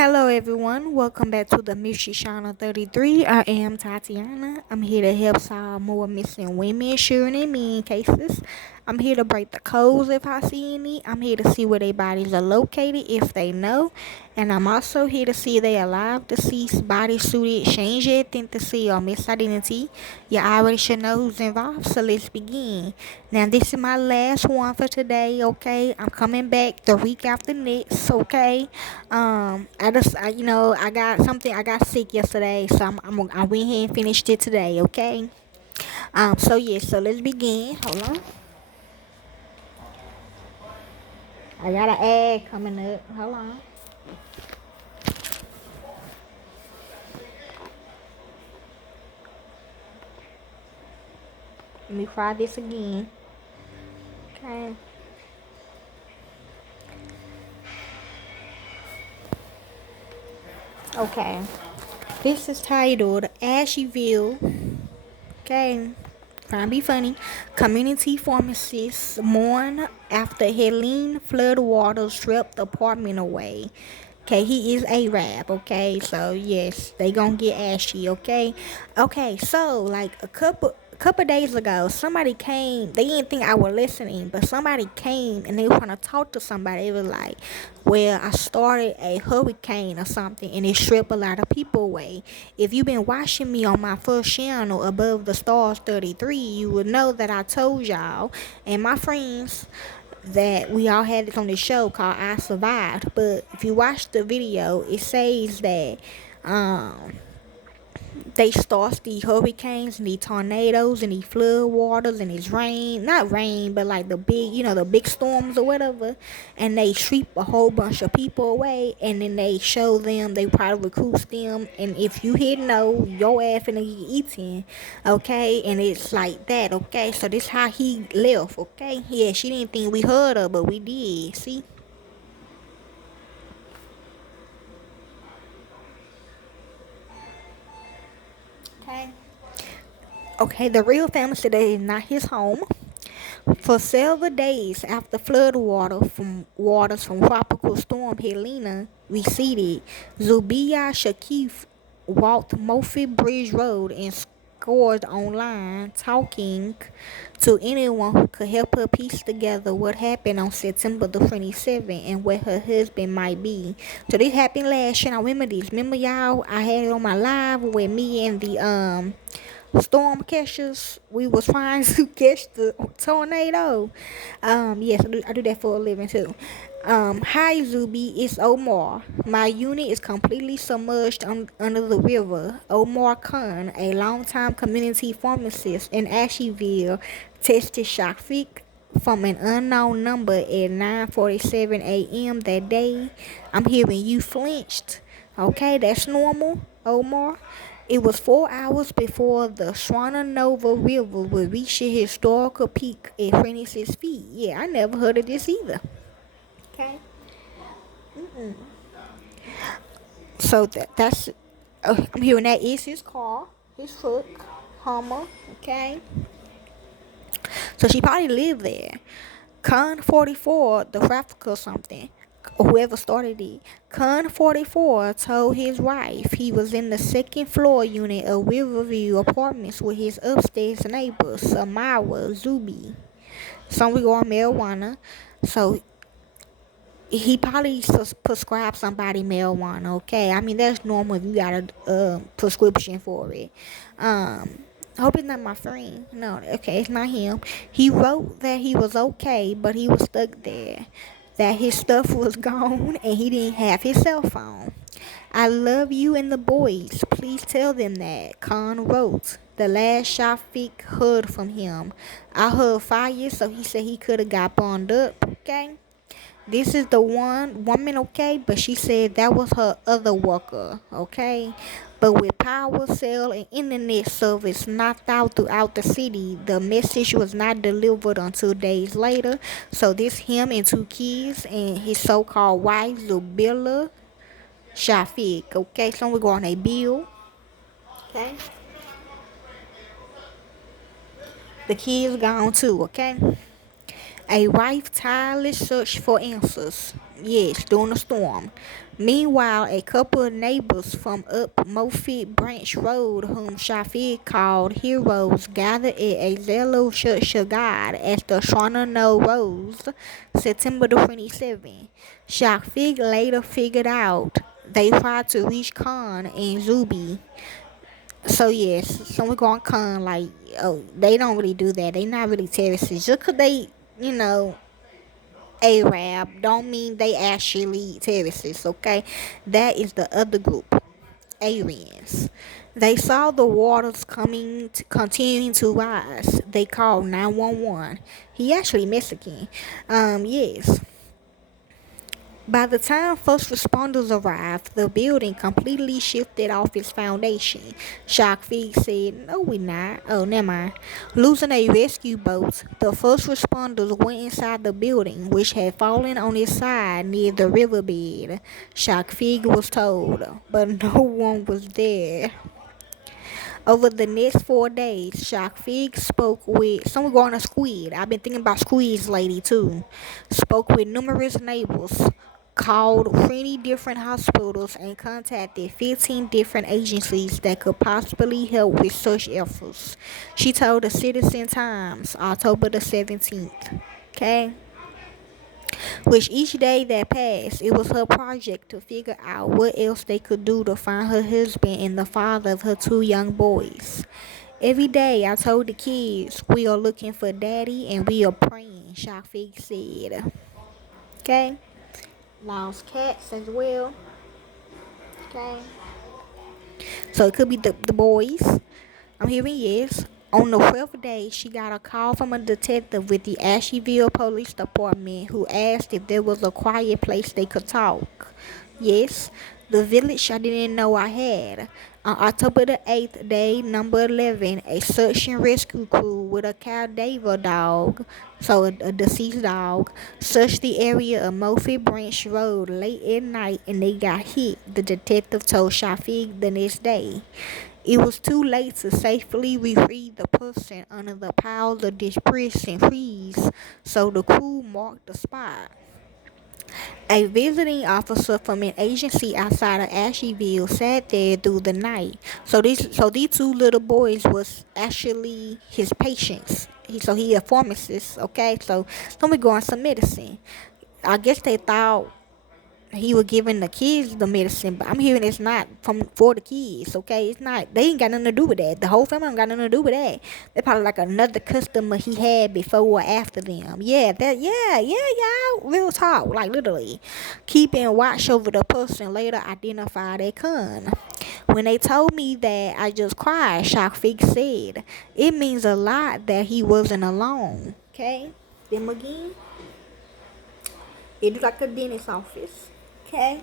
Hello everyone, welcome back to the Mystery Channel 33. I am Tatiana. I'm here to help solve more missing women, sharing and men cases. I'm here to break the codes if I see any. I'm here to see where their bodies are located if they know. And I'm also here to see if they alive, deceased, body suited, change identity or misidentity. You already should know who's involved, so let's begin. Now this is my last one for today, okay? I'm coming back the week after next, okay? I got something. I got sick yesterday, so I went here and finished it today. Okay. So let's begin. Hold on. I got an ad coming up. Hold on. Let me try this again. Okay. Okay. This is titled Asheville. Okay. Trying to be funny. Community pharmacists mourn after Helene flood water swept apartment away. Okay, he is a rap, okay? So yes, they gonna get ashy, okay? Okay, so like a couple days ago, somebody came. They didn't think I was listening, but somebody came and they were trying to talk to somebody. It was like, well, I started a hurricane or something and it stripped a lot of people away. If you've been watching me on my first channel, Above the Stars 33, you would know that I told y'all and my friends that we all had this on this show called I Survived. But if you watch the video, it says that um they start the hurricanes and the tornadoes and the flood waters and it's rain, not rain, but like the big, the big storms or whatever, and they sweep a whole bunch of people away, and then they show them, they probably recruit them, and if you hit no, your ass finna get eaten, okay, and it's like that, okay, so this how he left, okay, yeah, she didn't think we heard her, but we did, see, okay. Okay, the real family said that is not his home. For several days after flood waters from Tropical Storm Helena receded, Zubia Shakif walked Moffett Bridge Road and scored online, talking to anyone who could help her piece together what happened on September the 27th and where her husband might be. So this happened last year. I remember this. Remember y'all? I had it on my live with me and the storm catchers. We was trying to catch the tornado. Yes, I do that for a living too. Hi Zuby, it's Omar. My unit is completely submerged under the river. Omar Khan, a longtime community pharmacist in Asheville, tested Shafiq from an unknown number at 9:47 a.m. that day. I'm hearing you flinched. Okay, that's normal, Omar. It was 4 hours before the Swananova River would reach a historical peak at 26 feet. Yeah, I never heard of this either. Okay. So that's I'm hearing that is his car, his truck, Hummer. Okay. So she probably lived there. Con 44, the trafficker or something, whoever started it. Con 44 told his wife he was in the second floor unit of Riverview Apartments with his upstairs neighbor, Samawa Zubi. Some regard marijuana. So he probably prescribed somebody marijuana, okay? I mean, that's normal if you got a prescription for it. I hope it's not my friend. No, okay, it's not him. He wrote that he was okay, but he was stuck there. That his stuff was gone and he didn't have his cell phone. I love you and the boys. Please tell them that. Khan wrote. The last Shafiq heard from him. I heard fire, so he said he could have got burned up, okay? This is the one woman, okay, but she said that was her other worker, okay. But with power, cell, and internet service knocked out throughout the city, the message was not delivered until days later. So this him and two kids and his so-called wife, Zubilla Shafiq, okay. So we go on a bill, okay. The kids gone too, okay. A wife tireless search for answers. Yes, during the storm. Meanwhile, a couple of neighbors from up Moffett Branch Road, whom Shafiq called heroes, gathered at a Zello Church of God as the Shawano rose, September the 27th. Shafiq later figured out they tried to reach Khan and Zubi. So yes, so we're going Khan like, oh, they don't really do that. They not really terrorists. Just 'cause they, you know, Arab don't mean they actually terrorists, okay? That is the other group, Aryans. They saw the waters continuing to rise. They called 911. He actually Mexican. Yes. By the time first responders arrived, the building completely shifted off its foundation. Shafiq said, "No, we're not. Oh, never mind." Losing a rescue boat, the first responders went inside the building, which had fallen on its side near the riverbed. Shafiq was told, but no one was there. Over the next 4 days, Shafiq spoke with some going to Squid. I've been thinking about Squid's lady too. Spoke with numerous neighbors, called 20 different hospitals, and contacted 15 different agencies that could possibly help with search efforts. She told the Citizen Times, October the 17th. Okay? Which each day that passed, it was her project to figure out what else they could do to find her husband and the father of her two young boys. Every day I told the kids, we are looking for daddy and we are praying, Shafiq said. Okay? Lost cats as well. Okay? So it could be the boys. I'm hearing yes. On the 12th day, she got a call from a detective with the Asheville Police Department who asked if there was a quiet place they could talk. Yes, the village I didn't know I had. On October the 8th, day number 11, a search and rescue crew with a cadaver dog, so a deceased dog, searched the area of Moffett Branch Road late at night and they got hit, the detective told Shafiq the next day. It was too late to safely retrieve the person under the piles of debris and trees, so the crew marked the spot. A visiting officer from an agency outside of Asheville sat there through the night. So these two little boys was actually his patients. He a pharmacist, okay? So let me go on some medicine. I guess they thought he was giving the kids the medicine, but I'm hearing it's not for the kids, okay? It's not. They ain't got nothing to do with that. The whole family ain't got nothing to do with that. They're probably like another customer he had before or after them. Yeah, real talk, like literally. Keeping watch over the person later identified as Khan. When they told me that, I just cried, Shafiq said. It means a lot that he wasn't alone, okay? Them again. It looked like a dentist office. Okay.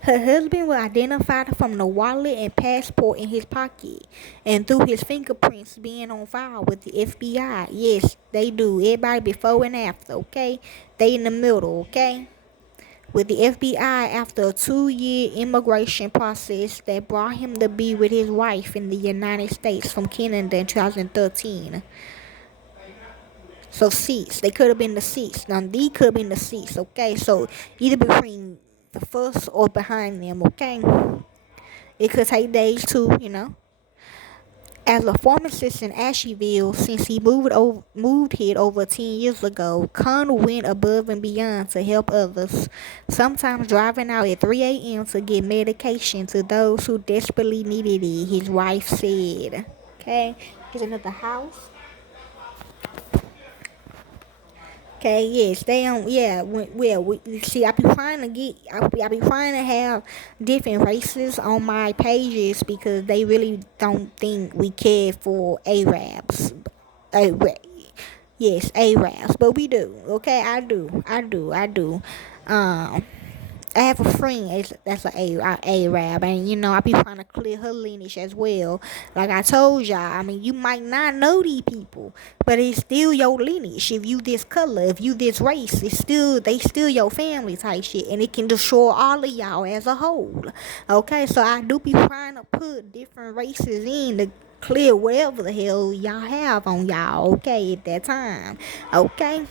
Her husband was identified from the wallet and passport in his pocket and through his fingerprints being on file with the FBI. Yes, they do. Everybody before and after, okay? They in the middle, okay? With the FBI after a 2-year immigration process that brought him to be with his wife in the United States from Canada in 2013. So seats, they could have been the seats. Now these could have been the seats, okay? So either between the first or behind them, okay? It could take days too, you know. As a pharmacist in Asheville, since he moved here over 10 years ago, Khan went above and beyond to help others, sometimes driving out at 3 a.m. to get medication to those who desperately needed it, his wife said. Okay, here's another house. Okay, yes, they don't. Yeah, we see. I be trying to have different races on my pages because they really don't think we care for Arabs. Ara- yes, Arabs, but we do. Okay, I do. Um, I have a friend that's a Arab, and you know I be trying to clear her lineage as well. Like I told y'all, I mean you might not know these people, but it's still your lineage. If you this color, if you this race, they still your family type shit, and it can destroy all of y'all as a whole. Okay, so I do be trying to put different races in to clear whatever the hell y'all have on y'all. Okay, at that time. Okay.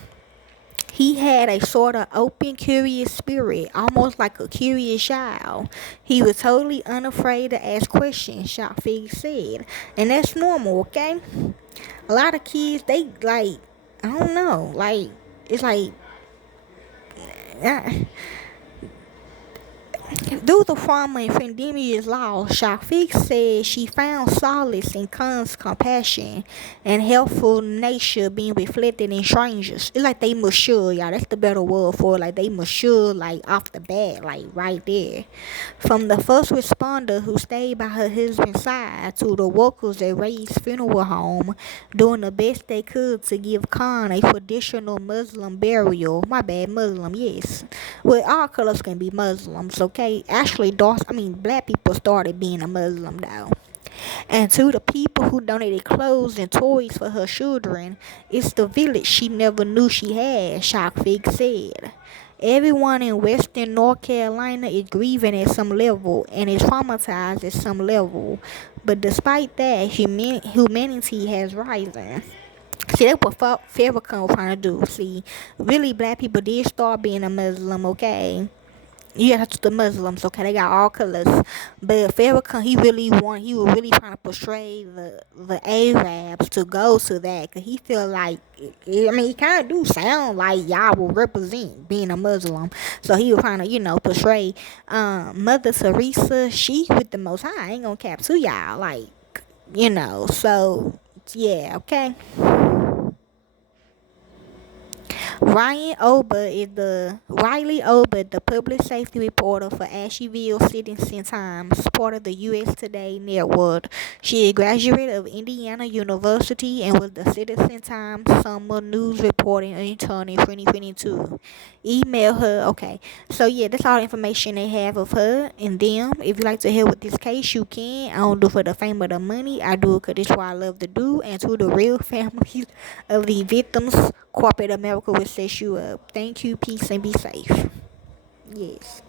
He had a sort of open, curious spirit, almost like a curious child. He was totally unafraid to ask questions, Shafik said. And that's normal, okay? A lot of kids, they like, I don't know, like, it's like, uh, due to trauma and Fendemia's loss, Shafik said she found solace in Khan's compassion and helpful nature being reflected in strangers. It's like they mature, y'all. That's the better word for it. Like they mature, like off the bat, like right there. From the first responder who stayed by her husband's side to the workers at Ray's funeral home, doing the best they could to give Khan a traditional Muslim burial. My bad, Muslim, yes. Well, all colors can be Muslims, okay? Actually, black people started being a Muslim though. And to the people who donated clothes and toys for her children, it's the village she never knew she had, Shakfig said. Everyone in Western North Carolina is grieving at some level and is traumatized at some level. But despite that, humanity has risen. See, that's what Farrakhan was trying to do. See, really, black people did start being a Muslim, okay? Yeah, that's the Muslims, okay? They got all colors. But Farrakhan, he was really trying to portray the Arabs to go to that. Because he feel like, he kind of do sound like y'all will represent being a Muslim. So he was trying to, portray Mother Teresa, she with the Most High. I ain't gonna cap to y'all. Like, so, yeah, okay? Riley Ober, the public safety reporter for Asheville Citizen Times, part of the U.S. Today network. She is a graduate of Indiana University and was the Citizen Times summer news reporting intern in 2022. Email her. Okay, so yeah, that's all the information they have of her and them. If you like to help with this case, you can. I don't do it for the fame or the money. I do it because it's what I love to do. And to the real families of the victims, corporate America will set you up. Thank you, peace, and be safe. Yes.